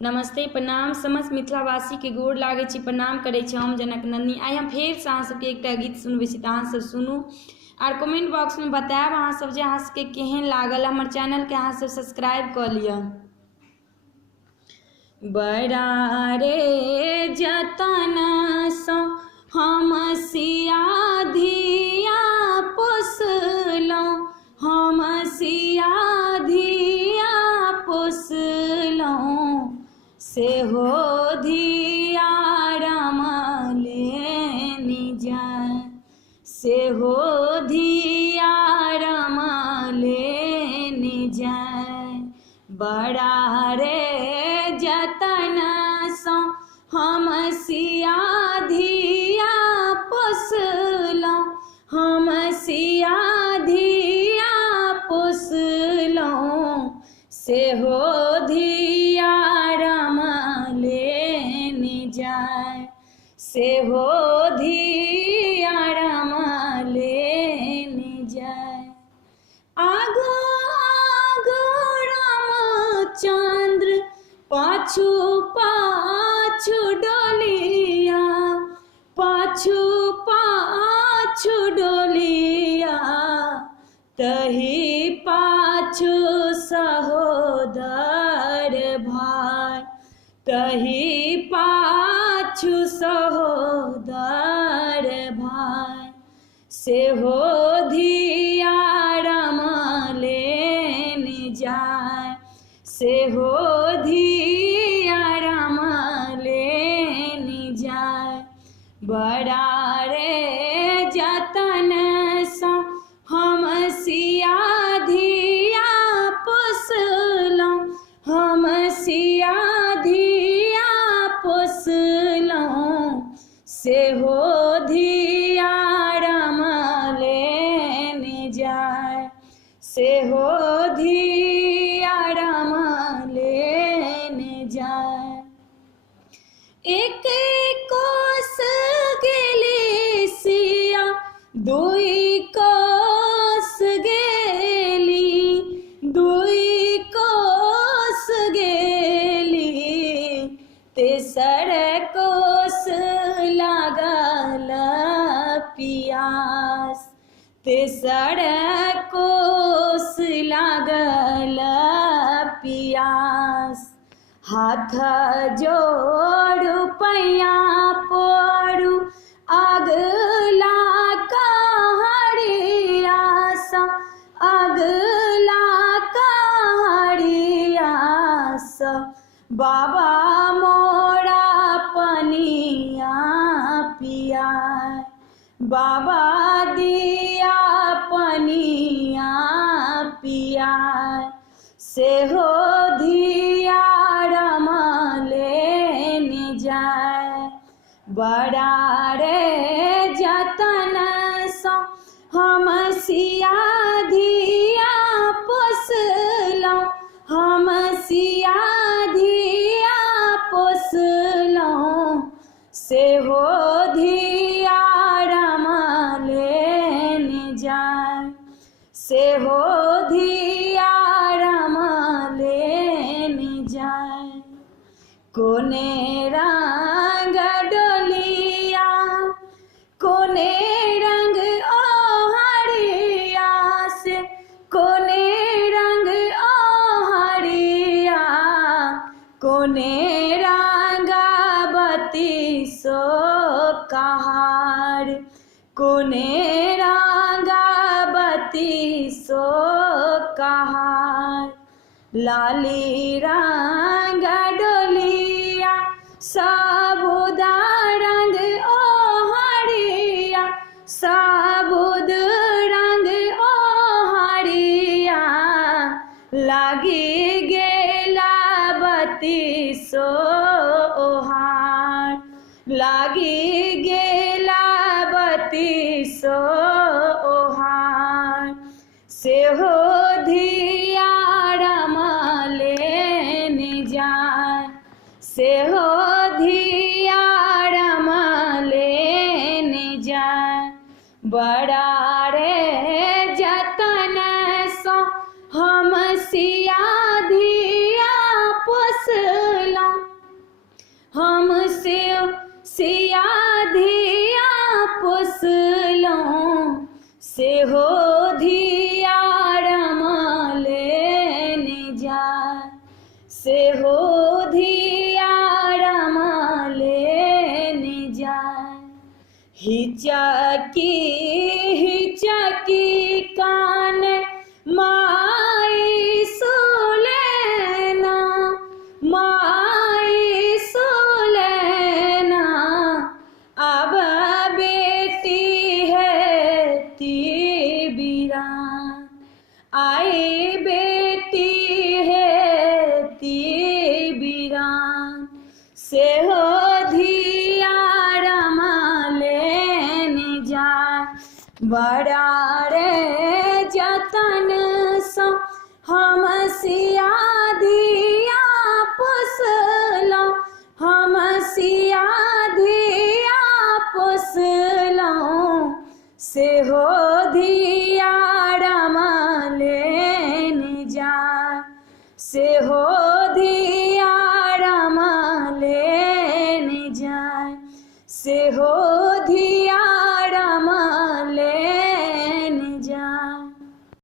नमस्ते प्रणाम समस्त मिथिलावासी के गोर लागे छी, प्रणाम करे छी हम जनक नंदिनी। आई हम फेर से अहाँ सबके एकटा गीत सुनबे छी, अहाँ सब सुनू और कमेंट बॉक्स में बताएब अहाँ सब जे अहाँ सबके केहन लागल। हमर चैनल के अहाँ सब सब्सक्राइब कर लिया। बड़ा रे जतन सँ हम सिया धिया पोसलहुँ, हम सिया धिया पोसलहुँ, सेहो धिया राम लेनि जाय, सेहो धिया राम लेनि जाय। बड़ा रे जतन सँ हम सिया धिया पोसलहुँ, हम सिया धिया पोसलहुँ, सेहो धिया राम लेनि जाय, सेहो धिया राम लेनि जाय। आगो आगो रामचंद्र पाछू पाछू डोलिया, पाछू पाछू डोलिया, तही पाछू सहोदर भाई, तही पाछू सहोदर भाई, सेहो धिया राम लेनि जाय, सेहो धिया राम लेनि जाय। बड़ा रे जतन सँ हम सिया धिया पोसलहुँ, हम सिया धिया पोसलहुँ, सेहो धिया राम लेनि जाय, सेहो धिया राम लेनि जाय। एक कोस गेली सिया, दुई कोस गेली, दुई कोस गेली, तेसर कोस लागल पियास, तेसर कोस लागल पियास। हाथ जोड़ू पैया पड़ू अगला कहरिया सँ, अगला कहरिया सँ, बाबा मोरा पनिया पियाय, बाबा दिया पनिया पियाय, सेहो धिया राम लेनि जाय। बड़ा रे जतन सँ हम सिया धिया पोसलहुँ, हम सिया धिया पोसलहुँ, सेहो धिया राम लेनि जाय, सेहो धिया राम लेनि जाय। कोने रंग डोलिया, कोने रंग ओहरिया से, कोने रंग ओहरिया, कोने रंगावती सो कहार, कोने रंगावती सो कहार। लाली रंग डोलिया, साबुद रंग ओहरिया, साबुद रंग ओहरिया, लागी गेला बत्ती सो ओहार, लागी गेला बत्ती सो ओहार, सेहो धिया राम लेनि जाय, सेहो धिया राम लेनि जाय। बड़ा रे जतन सँ हम सिया धिया पोसलहुँ, हमसे सियाधिया पोसलों से हो धिया लेने जाए से हो धिया लेने जाए। हिचकी हिचकी कान माई सुलेना माई सुलेना अब बेटी है ती बीरान आई बेटी है ती बीरान से हो धिया लेने जाए। बड़ा रे जतन सो हम सियाधिया पोसलों हम सियाधिया पोसलों से हो धिया लेने जाए से हो धिया लेने जाए से हो धिया